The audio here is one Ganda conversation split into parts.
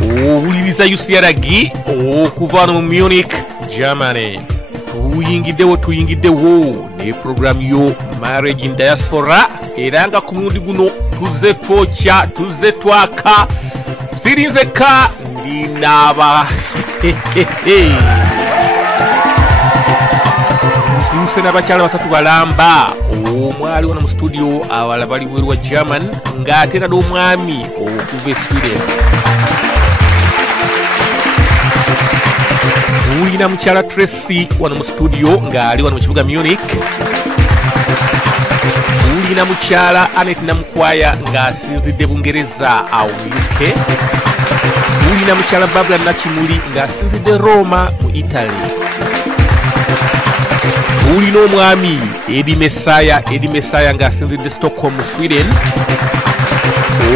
Owuliriza UCRG okuva mu Munich, Germany. Tuyingiddewo ne program yo Marriage in Diaspora era nga ku mulundi guno tuzze twokya tuzze twaka sirinzeka ndinaaba tuse n'abakyala basatu balamba omwali wano mu studio awala bali bweru wa German ng'ate era n'omwami okuva e Sweden. Ulina mukyala Tracy wano mu studio ng'ali wano mu kibuga Munich. Ulina mukyala Anet Namukwaya ng'asinzidde Bungereza awo mu UK. Ulina mukyala Bbaale Nakimuli ng'asinzidde Roma mu Italy. Ulina omwami Edi Mesaya ng'asinzidde Stockholm mu Sweden.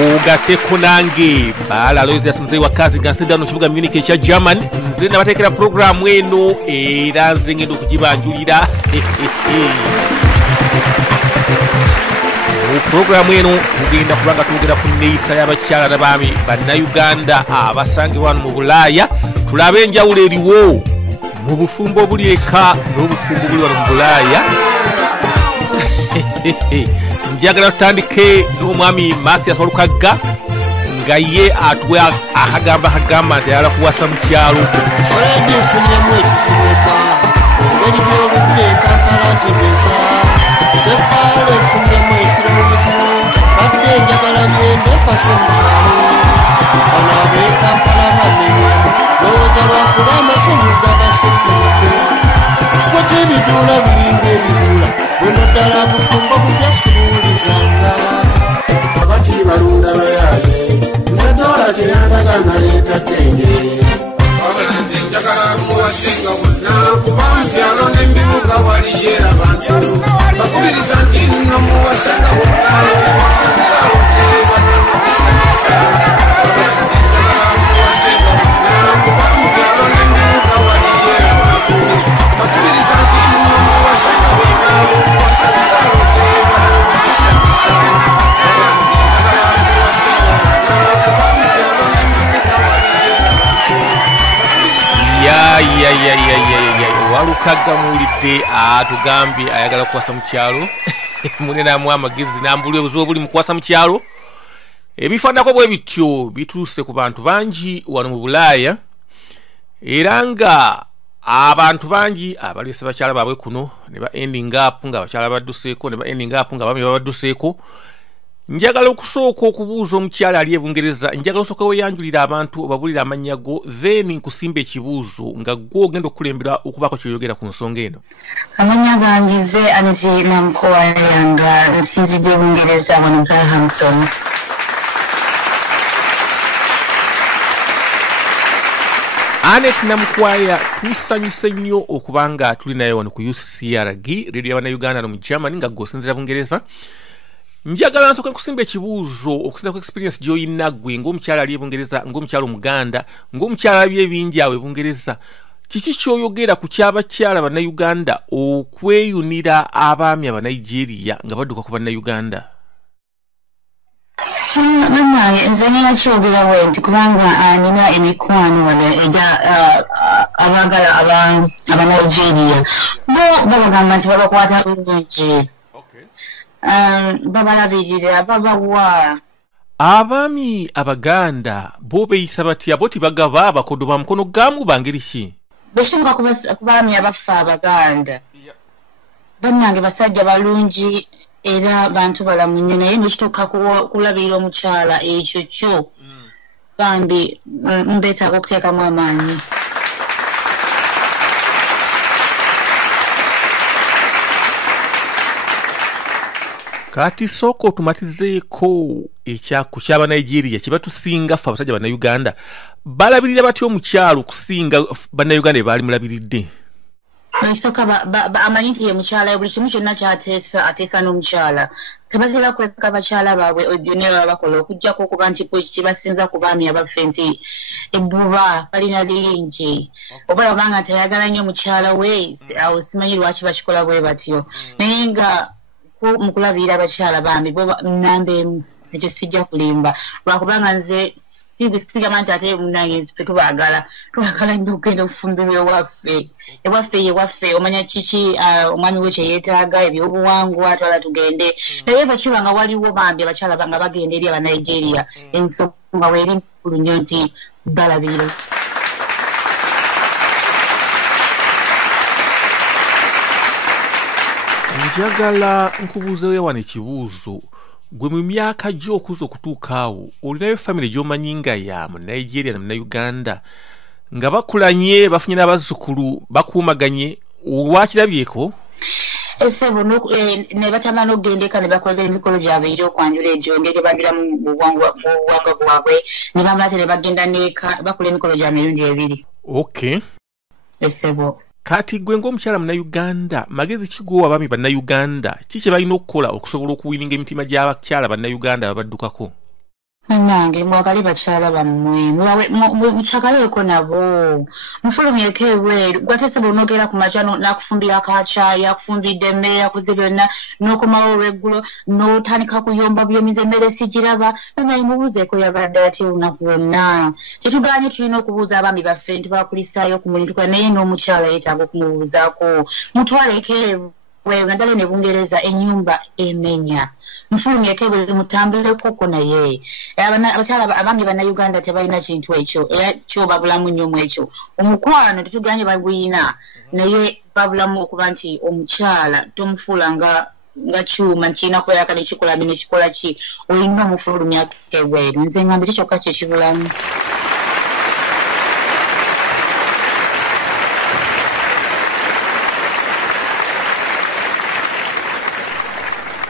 Ogateko nange Bbaale Aloysius mzee wa kazi ng'asinzidde mu kibuga Munich ekya German. Nze nabateekera programu eno era nze ngenda okugibanjulira. Mu programu eno tugenda kubanga twogera ku nneeyisa y'abakyala n'abaami bannayuganda abasangibwa wano mu Bulaaya. Tulabe enjawulo eriwo mu bufumbo obuli eka n'obufumbo obuli wano mu Bulaaya. Njagala tutandike n'omwami Mathias Walukagga nga ye atwe ahagamba nti ayagala kuwasa mu kyalo. Oledi nfuniremu ekisibuka engeri by'obudde Kampala ntegeeza Bbaale nfuniremu ekirowoozo badde njagala ngende mpase mu kyalo bano ab'e Kampala bamenyemu lowooza lwakuba amasenyu gabasukkiridde wate ebiduula biringa ebiduula buno ddala bufumbo bupya sibuwulizanga abati balunda bayaaye nzedola kyeyandagana leetattenge abalanze njagala muwasenga bonna kuba muvyalo n'embibuga waliyeera bantu bakubiriza nti nno muwasenga bonna muwasenga otebwa n'okusinza abalanze njagala muwasenga bonna kuba muvyalo n'embibuga waliyeera bantu bakubiriza nti nno muwasenga bonna muwasenga otebwa n'okusinza. Walukagga muwulidde atugambye ayagala kuwasa mu kyalo. Munenamu amagezi nambulwa obuzibu obuli mu kuwasa mu kyalo. Ebifaanako bwe bityo bituuse ku bantu bangi wano mu Bulaaya era nga abantu bangi abaleese bakyala baabwe kuno ne ba ending up nga abakyala badduseeko ne ba ending up nga abaami babadduseeko. Njagala okusooka okubuuza omukyala ali e Bungereza, njagala osooka weyanjulira abantu obabulira amannya go, then nkusimba ekibuuzo nga gwe ogenda okukulembera okubaako kyoyogera ku nsonga eno. Amannya gange nze Anet Namukwaya nga nsinzidde Bungereza wano Southampton. Anet Namukwaya tusanyuse nnyo okuba nga tuli naye wano ku UCRG radio y'Abannayuganda mu Germany nga gwe osinzira Bungereza. Njagala nsooka nkusimba ekibuuzo okusinza ku experience gy'oyina ggwe ng'omukyala ali e Bungereza, ng'omukyala Omuganda, ng'omukyala ali ebingi awo e Bungereza. Kiki ky'oyogera ku ky'abakyala Bannayuganda okweyunira abaami Abanigeria nga badduka ku Bannayuganda? Bannange nze nina kyogera bwe nti kubanga nina emikwano wano abaagala Abanigeria bo babagamba nti babakwata bulungi. Babalabirira babawa abaami Abaganda bo beeyisa batya bo tibagaba abakodo ba mukono gamu bangeri ki? Beshoboka ku baami abafa Abaganda bannange basajja balungi era bantu balamu nnyo naye nekitoka kulabirira omukyala ekyo kyo bambi mbeetaaga okuteekamu amaanyi. Kati soko otumatizeeko ekyaku ky'Abanigeria kye batusinga ffe abasajja Bannayuganda balabirira batya omukyalo okusinga Bannayuganda baali mulabiridde? Ekisooka amanyi nti ye mukyala buli kimu kyonna ky'ateesa n'omukyala tebatera kweka bakyala baabwe byonna baba bakola okuggyako okuba nti kibasinza ku baami abaffe nti ebbuba balina lingi oba babanga tayagala nnyo mukyala we awo simanyi lwaki bakikola bwe batyo naye nga mukulabirira abakyala bambi bo namba emu. ekyo sijja kulimba lwakubanga nze sigamba nti ate munange ffe twagala nnyo okugenda okufumbirwa ewaffe omanya kiki omwami we kye yeetaaga ebyobuwangwa twala tugende naye bakiba nga waliwo bambi abakyala nga bagenda eri abanigeria ensonga weeri nkulu nnyo nti balabiro. Njagala nkubuuzeeyo wano ekibuuzo. Gwe mu myaka gyo okuza okutuuka awo olinayo famire gy'omanyi nga ya mu Nigeria na mu Uganda nga bakulanye bafunye n'abazzukulu bakuumaganye wakirabyeko? Esebo ne batama n'okgendeka ne bakolera emikolo gyabwe egy'okwanjula egyo engeri gye banjulamu mu buwangwa bwabwe ne bamala ate ne bagenda n'eka bakola emikolo gya mirundi ebiri. Okay. Esebo. Kati gwe ng'omukyala Munnayuganda magezi ki g'owa abaami Bannayuganda ki kye balina okukola okusobola okuwininga emitima gy'abakyala Bannayuganda ababaddukako? Nange mwagale bakyala bammwe mukyagaleeko nabo mufulumyeko ebweru gwatese bonogera ku makya nakufumbira kacayi akufumbidde emmere yakuze byonna n'okomawo olweggulo n'otandika kuyomba byomiza emmere sigiraba naye mubuuzeeko yabadde ate olunaku lwonna tetuganye tulina okubuuza abaami baffe ntibakulisaayo ku mulimu tukola naye n'omukyala yeetaaga okumubuuzaako mutwaleko wewe nadale ne Bungereza ennyumba emenya mufulumyeko ebweru mutambulekoko naye abakyala abaami Bannayuganda tebalina kintu ekyo era kyo babulamu nnyo mu ekyo omukwano tetuganye baguyina naye babulamu okuba nti omukyala tomufuula nga kyuma kirina kweyaka nekikola bino kikola ki olina omufulumyako ebweru nze ngambe kikyokka kyekibulamu.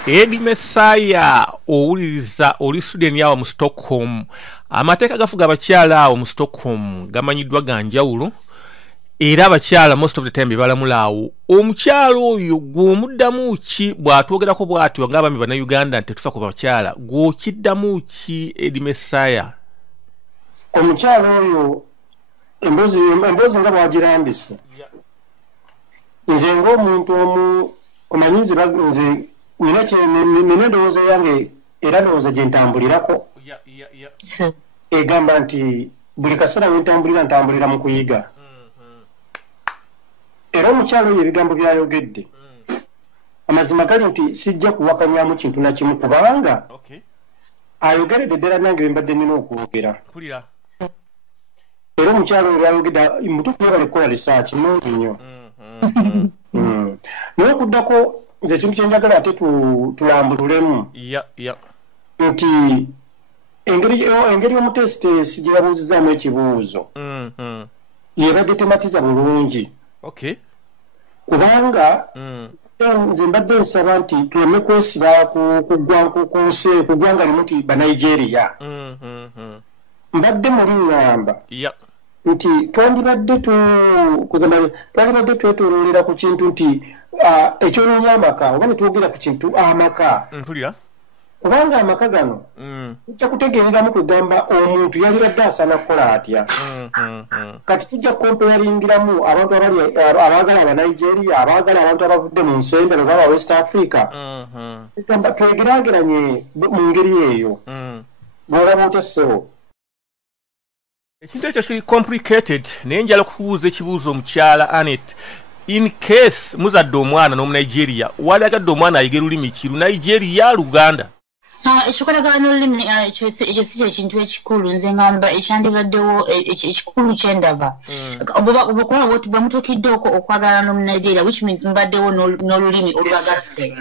Edi Mesaya owuliriza oli student awo mu Stockholm. Amateeka gafuga abakyala awo mu Stockholm gamanyiddwa ga njawulo era abakyala most of the time balamula awo. Omukyalo oyo gw'omuddamu ki bw'atwogerako bw'atyo ng'abaami Bannayuganda nti tetufa ku bakyala gw'okiddamu ki Edi Mesaya? Omukyalo oyo emboozi nga bwagirambise nze ng'omuntu omu omanyi nze nina endowooza yange era ndowooza gye ntambulirako egamba nti buli kaseera we ntambulira mu kuyiga era omukyalo oyo ebigambo byayogedde amazima gali nti sijja kuwakanyamu kintu na kimu kubanga ayogeredde ddala nange bembadde nina okwogera era omukyalo oyo ayogedde mutuufu yabale kukola risaaki nungi nnyo naye okuddako nze ekintu kyenjagala ate tulambululemu nti engeri y'omutesitesi gye yabuuzizaamu ekibuuzo yebadde tematiza bulungi kubanga nze mbadde nsaba nti tuleme kwesiba ku ggwanga limu nti Banigeria mbadde muli ŋŋamba nti twandibadde twetoloolera ku kintu nti ekyonoonya amaka oba ne twogera ku kintu amaka kubanga amaka gano tujja kutegeereramu kugamba omuntu yalibadde asaana kukola atya kati tujja kukompeyaringiramu abantu abaagala Abanigeria abaagala abantu abavudde mu nsi endala oba West Africa egamba twegeraageranye mu ngeri eyo bw'olaba otessewo. Ekintu ekyo kiri complicated naye njala kubuuza ekibuuzo omukyala Anet. In case muzadde omwana n'Omunigeria walagadde omwana ayige lulimi ki Nigeria Luganda? Ekikolagana n'olulimi ekyo si ekintu ekikulu nze ngamba ekyandibaddewo ekikulu kyendaba bwe mutuukiddeko okwagala n'Omunigeria which means mubaddewo n'olulimi olwagasse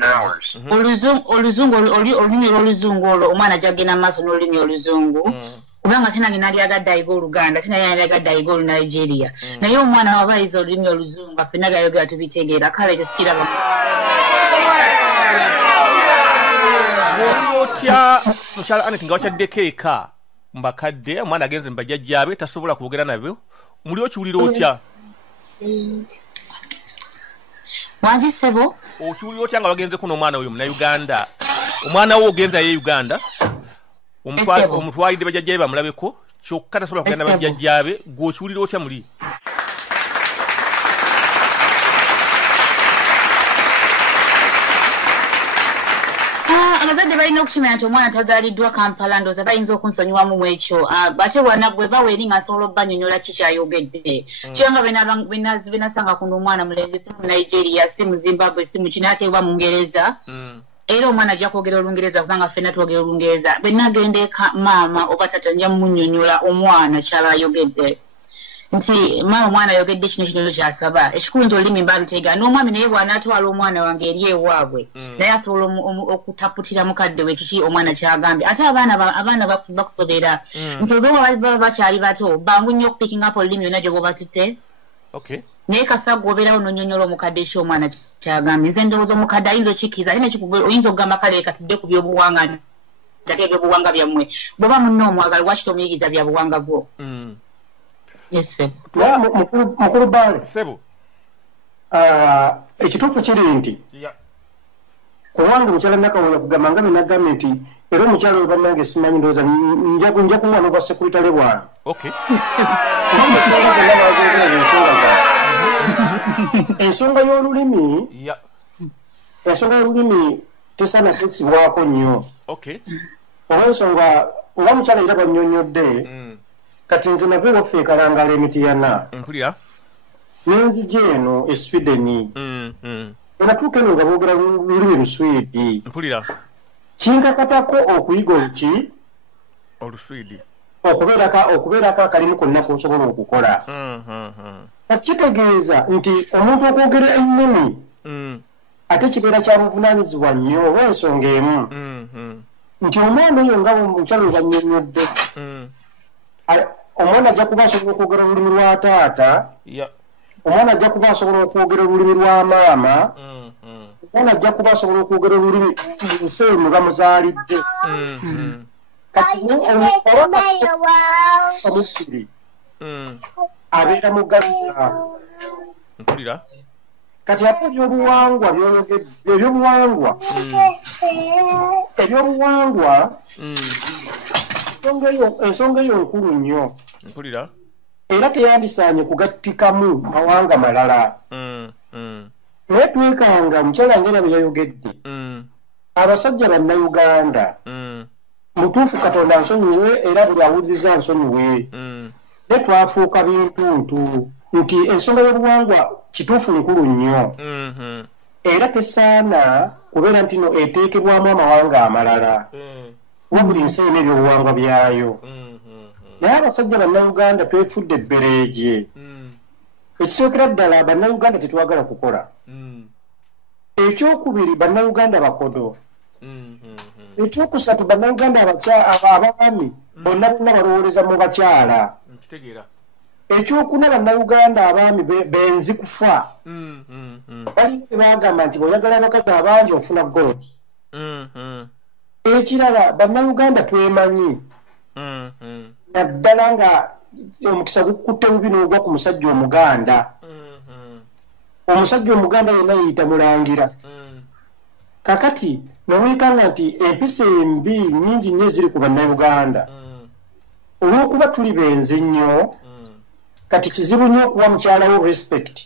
oluzungu olulimi lw'oluzungu olwo omwana gyagenda mu maaso n'olulimi oluzungu kubanga tenage nali agadde ayiga Oluganda tenage nali agadde ayiga Olunigeria naye omwana waba ayiza olulimi oluzungu affenna byayogera tubitegeera kale ekyo sikiraba otya mukyala Anet nga wakyaddeko eka mbakadde omwana agenze mbajjajjaabe tasobola kwogera nabyo muli okiwulira otya? Wangi sebo okiwulira otya nga wagenzeko n'omwana oyo Munnayuganda omwana wo ogenza ye Uganda omutwalidde bajjajjaabe bamulabeko kyokka tasobola kugenda bajjajjaabe gw'okiwulira otya muli? abazadde balina okukimanya nti omwana tazaaliddwa Kampala ndooza bayinza okunsonyiwamu mu ekyo ate bwe baweeri nga nsobola obbanyonyola ki kyayogedde kyonga benasanga kuno omwana mulembe si mu Nigeria si mu Zimbabwe si mu kinaateebwa mu Ngereza era omwana ajja kwogera Olungereza kubanga ffenna twogera Olungereza benagenda eka maama oba tata nja munnyonnyola omwana kyaba ayogedde nti maama omwana ayogedde kino kyasaba ekikulu nti olulimi mbalutega n'omwami naye bw'anaatwala omwana wange eri ewaabwe naye asobola okutaputira mukadde we kiki omwana kyagambye ate abaana bakusobera nti olwoba baba bakyali bato bangu nnyo okupikinga up olulimi yonna gye bwoba tutte naye kasagwa obeerawo n'onnyonnyola omukadde ekyomwana kyagambye nze ndowooza omukadde ayinza okikkiriza ate nekikugwe oyinza okugamba kale katudde ku by'obuwanga tate ebyobuwanga byammwe bw'oba munno omwagala lwaki tomuyigiriza bya buwanga bwo Yes, mukulu Bbaale sebo ekituufu kiri nti kubanga omukyala Nakawoya kugamba nga benagambye nti era omukyala we bannange simanyi ndowooza nja kumwana obwa sekuritale bwange ensonga y'olulimi tesaana tesibwako nnyo olw'ensonga oba mukyala era bwannyonnyodde kati nze nave waffe ekalangala emiti yana n'enzija eno e Sweden enatuuka eno nga boogera lulimi Luswidi kinkakatako okuyiga Oluswidi okubeerako akalimu konna k'osobola okukola kitegeeza nti omuntu okwogera ennimi ate kibeera kya buvunaanyizibwa nnyo olw'ensonga emu nti omwana oyo nga omukyala we bannyonnyodde omwana ajja kuba asobola okwogera olulimi lwa taata omwana ajja kuba asobola okwogera olulimi lwa maama omwana ajja kuba asobola okwogera olulimi luseemu bamuzaalidde kati omukiri abeera mugagga kati ate ebyobuwangwa ensonga eyo nkulu nnyo era teyandisaanye kugattikamu mawanga malala naye twekanga omukyala ngera bwe yayogedde abasajja bannayuganda mutuufu Katonda nsonyiwe era buli awuliriza nsonyiwe ne twafuuka bintuntu nti ensonga y'obuwangwa kituufu nkulu nnyo era tesaana kubeera nti no eteekebwamu amawanga amalala buli nsi erina ebyobuwangwa byayo naye abasajja bannayuganda twefudde ebbereegye ekisookera ddala bannayuganda tetwagala kukola ekyokubiri bannayuganda bakodo ekyokusatu bannayuganda abaami bonna balowoleza mu bakyala ekyokuna bannayuganda abaami benzi kufa balina bagamba nti bw'oyagala abakazi abangi ofuna gold ekirala bannayuganda twemanyi naddala nga omukisa gukutte bubi n'ogwa ku musajja omuganda omusajja omuganda yenna yeyita mulangira kakati noweekanga nti empisa embi nnyingi nnyo eziri ku bannayuganda olw'okuba tuli benzi nnyo kati kizibu nnyo okuwa mukyalawo respect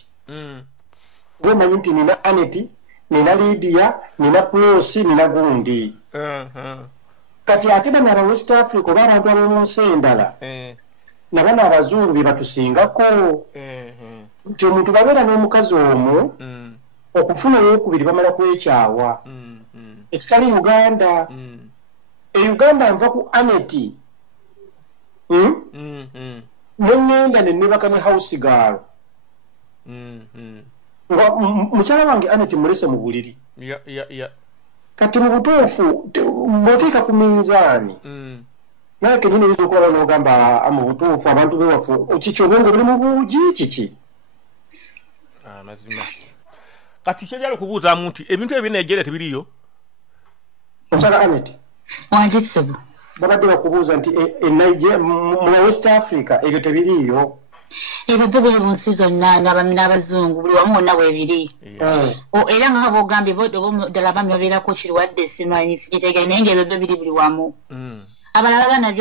ng'omanyi nti nina Aneti nina Lydia nina Plosi nina gundi kati ate bano aba West Africa oba abantu ab'omu nsi endala nabano abazungu bye batusingako nti omuntu babeera n'omukazi omu okufuna owookubiri bamala kwekyawa ekitali Uganda Uganda nva ku Aneti nengenda nenebaka ne house girl nga mukyala wange Aneti mulese mu buliri kati mu butuufu bw'oteeka ku minzaani naye kenyini oyinza okuba n'ogamba mu butuufu abantu bewafu kiki obwongo buli mu buugi kiki mazima kati kyejala okubuuzaamu nti ebintu ebyo Nigeria tebiriyo omukyala Aneti wanjitsebu babadde bakubuuza nti mu West Africa ebyo tebiriyo ebyo biri mu nsi zonna n'abazungu buli wamu wonna bwebiri era nga bwogambye ddala abaami babeerako kiri wadde simanyi sikitegere naye ngaebyo biri buli wamu abalala banabyo